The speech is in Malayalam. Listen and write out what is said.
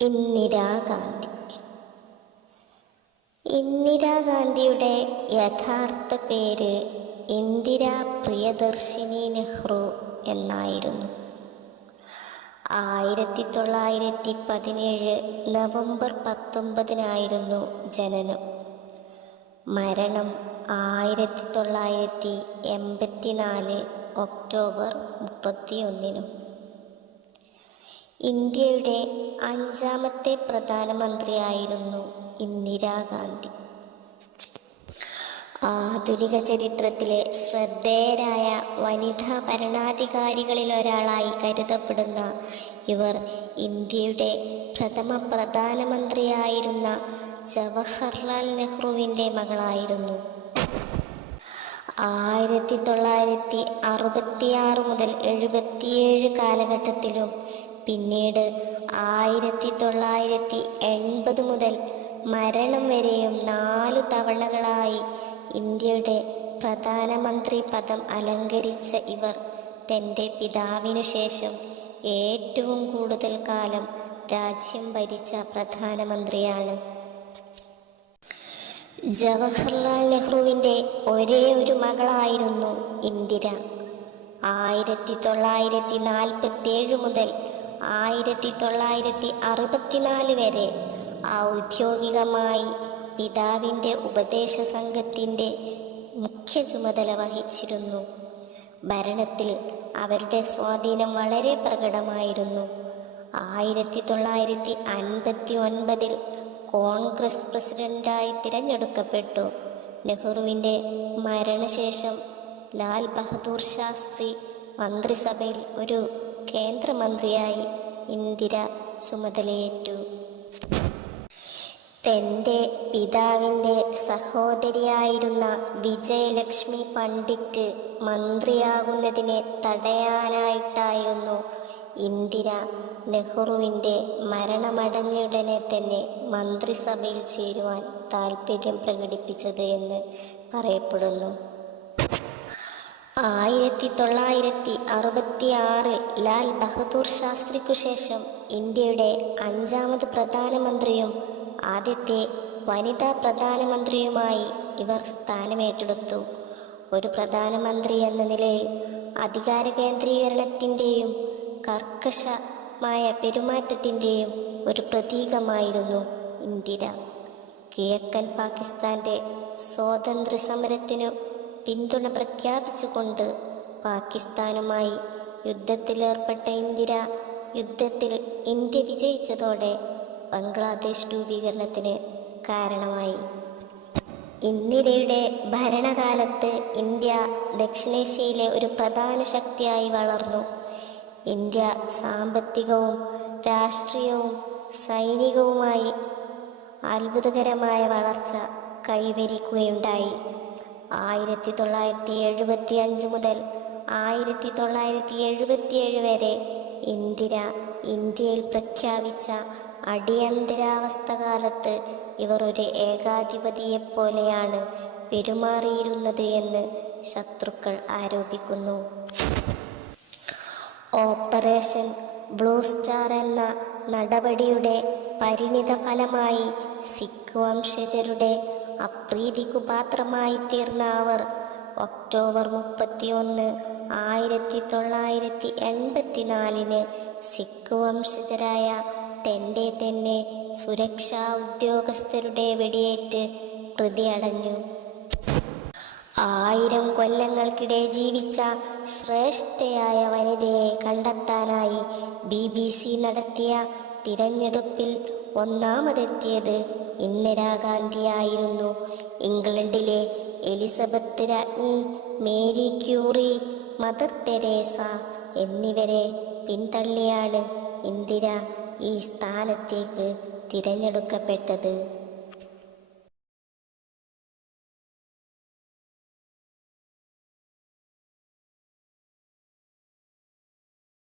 ഇന്ദിരാഗാന്ധി. ഇന്ദിരാഗാന്ധിയുടെ യഥാർത്ഥ പേര് ഇന്ദിര പ്രിയദർശിനി നെഹ്റു എന്നായിരുന്നു. ആയിരത്തി തൊള്ളായിരത്തി പതിനേഴ് നവംബർ പത്തൊമ്പതിനായിരുന്നു ജനനം. മരണം ആയിരത്തി തൊള്ളായിരത്തി എൺപത്തിനാല് ഒക്ടോബർ മുപ്പത്തിയൊന്നിനും. ഇന്ത്യയുടെ അഞ്ചാമത്തെ പ്രധാനമന്ത്രിയായിരുന്നു ഇന്ദിരാഗാന്ധി ആധുനിക ചരിത്രത്തിലെ ശ്രദ്ധേയരായ വനിതാ ഭരണാധികാരികളിൽ ഒരാളായി കരുതപ്പെടുന്ന ഇവർ ഇന്ത്യയുടെ പ്രഥമ പ്രധാനമന്ത്രിയായിരുന്ന ജവഹർലാൽ നെഹ്റുവിന്റെ മകളായിരുന്നു. ആയിരത്തി തൊള്ളായിരത്തി അറുപത്തിയാറ് മുതൽ എഴുപത്തിയേഴ് കാലഘട്ടത്തിലും പിന്നീട് ആയിരത്തി തൊള്ളായിരത്തി എൺപത് മുതൽ മരണം വരെയും നാലു തവണകളായി ഇന്ത്യയുടെ പ്രധാനമന്ത്രി പദം അലങ്കരിച്ച ഇവർ തന്റെ പിതാവിനു ശേഷം ഏറ്റവും കൂടുതൽ കാലം രാജ്യം ഭരിച്ച പ്രധാനമന്ത്രിയാണ്. ജവഹർലാൽ നെഹ്റുവിന്റെ ഒരേ ഒരു മകളായിരുന്നു ഇന്ദിര. ആയിരത്തി തൊള്ളായിരത്തി നാൽപ്പത്തേഴ് മുതൽ ആയിരത്തി തൊള്ളായിരത്തി അറുപത്തിനാല് വരെ ഔദ്യോഗികമായി പിതാവിന്റെ ഉപദേശ സംഘത്തിന്റെ മുഖ്യ ചുമതല വഹിച്ചിരുന്നു. ഭരണത്തിൽ അവരുടെ സ്വാധീനം വളരെ പ്രകടമായിരുന്നു. ആയിരത്തി തൊള്ളായിരത്തി അൻപത്തി ഒൻപതിൽ കോൺഗ്രസ് പ്രസിഡന്റായി തിരഞ്ഞെടുക്കപ്പെട്ടു. നെഹ്റുവിന്റെ മരണശേഷം ലാൽ ബഹദൂർ ശാസ്ത്രി മന്ത്രിസഭയിൽ ഒരു കേന്ദ്രമന്ത്രിയായി ഇന്ദിര ചുമതലയേറ്റു തന്റെ പിതാവിന്റെ സഹോദരിയായിരുന്ന വിജയലക്ഷ്മി പണ്ഡിറ്റ് മന്ത്രിയാകുന്നതിനെ തടയാനായിട്ടായിരുന്നു ഇന്ദിര നെഹ്റുവിന്റെ മരണമടഞ്ഞയുടനെ തന്നെ മന്ത്രിസഭയിൽ ചേരുവാൻ താൽപ്പര്യം പ്രകടിപ്പിച്ചത് എന്ന് പറയപ്പെടുന്നു. ആയിരത്തി തൊള്ളായിരത്തി അറുപത്തി ആറിൽ ലാൽ ബഹദൂർ ശാസ്ത്രിക്കു ശേഷം ഇന്ത്യയുടെ അഞ്ചാമത് പ്രധാനമന്ത്രിയും ആദ്യത്തെ വനിതാ പ്രധാനമന്ത്രിയുമായി ഇവർ സ്ഥാനമേറ്റെടുത്തു. ഒരു പ്രധാനമന്ത്രി എന്ന നിലയിൽ അധികാര കേന്ദ്രീകരണത്തിന്റെയും കർക്കശമായ പെരുമാറ്റത്തിന്റെയും ഒരു പ്രതീകമായിരുന്നു ഇന്ദിര. കിഴക്കൻ പാകിസ്ഥാന്റെ സ്വാതന്ത്ര്യ സമരത്തിനു പിന്തുണ പ്രഖ്യാപിച്ചുകൊണ്ട് പാകിസ്ഥാനുമായി യുദ്ധത്തിലേർപ്പെട്ട ഇന്ദിര യുദ്ധത്തിൽ ഇന്ത്യ വിജയിച്ചതോടെ ബംഗ്ലാദേശ് രൂപീകരണത്തിന് കാരണമായി. ഇന്ദിരയുടെ ഭരണകാലത്ത് ഇന്ത്യ ദക്ഷിണേഷ്യയിലെ ഒരു പ്രധാന ശക്തിയായി വളർന്നു. ഇന്ത്യ സാമ്പത്തികവും രാഷ്ട്രീയവും സൈനികവുമായി അത്ഭുതകരമായ വളർച്ച കൈവരിക്കുകയുണ്ടായി. ആയിരത്തി തൊള്ളായിരത്തി എഴുപത്തി അഞ്ച് മുതൽ ആയിരത്തി തൊള്ളായിരത്തി എഴുപത്തിയേഴ് വരെ ഇന്ദിര ഇന്ത്യയിൽ പ്രഖ്യാപിച്ച അടിയന്തരാവസ്ഥ കാലത്ത് ഇവർ ഒരു ഏകാധിപതിയെപ്പോലെയാണ് പെരുമാറിയിരുന്നത് എന്ന് ശത്രുക്കൾ ആരോപിക്കുന്നു. ഓപ്പറേഷൻ ബ്ലൂ സ്റ്റാർ എന്ന നടപടിയുടെ പരിണിത ഫലമായി സിഖ് വംശജരുടെ അപ്രീതിക്കു പാത്രമായി തീർന്ന അവർ ഒക്ടോബർ മുപ്പത്തിയൊന്ന് ആയിരത്തി തൊള്ളായിരത്തി എൺപത്തിനാലിന് സിഖ് വംശജരായ തന്റെ തന്നെ സുരക്ഷാ ഉദ്യോഗസ്ഥരുടെ വെടിയേറ്റ് പ്രതിയടഞ്ഞു ആയിരം കൊല്ലങ്ങൾക്കിടെ ജീവിച്ച ശ്രേഷ്ഠയായ വനിതയെ കണ്ടെത്താനായി ബി ബി സി നടത്തിയ തിരഞ്ഞെടുപ്പിൽ ഒന്നാമതെത്തിയത് ഇന്ദിരാഗാന്ധിയായിരുന്നു ഇംഗ്ലണ്ടിലെ എലിസബത്ത് രാജ്ഞി മേരി ക്യൂറി മദർ തെരേസ എന്നിവരെ പിന്തള്ളിയാണ് ഇന്ദിര ഈ സ്ഥാനത്തേക്ക് തിരഞ്ഞെടുക്കപ്പെട്ടത്.